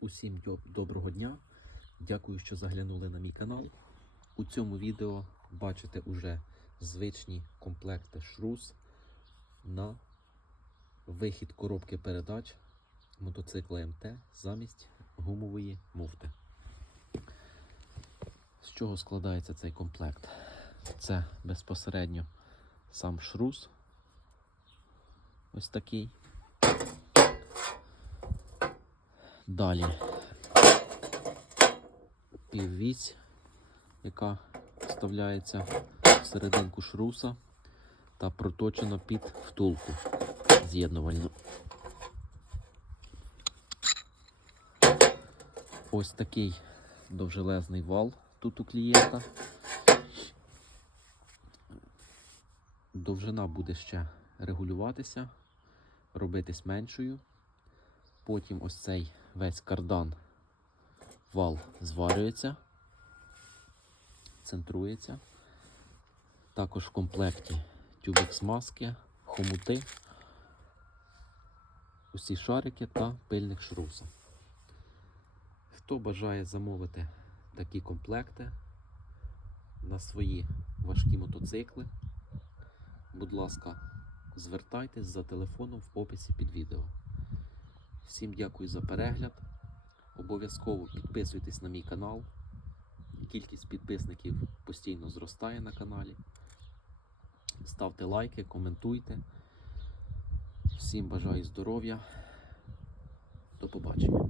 Усім доброго дня. Дякую, що заглянули на мій канал. У цьому відео бачите уже звичні комплекти шрус на вихід коробки передач мотоцикла МТ замість гумової муфти. З чого складається цей комплект? Це безпосередньо сам шрус. Ось такий. Далі піввісь, яка вставляється в серединку шруса та проточена під втулку з'єднувальну. Ось такий довжелезний вал тут у клієнта. Довжина буде ще регулюватися, робитись меншою. Потім ось цей весь кардан вал зварюється, центрується. Також в комплекті тюбик смазки, хомути, усі шарики та пильник шруса. Хто бажає замовити такі комплекти на свої важкі мотоцикли, будь ласка, звертайтесь за телефоном в описі під відео. Всім дякую за перегляд. Обов'язково підписуйтесь на мій канал. Кількість підписників постійно зростає на каналі. Ставте лайки, коментуйте. Всім бажаю здоров'я. До побачення.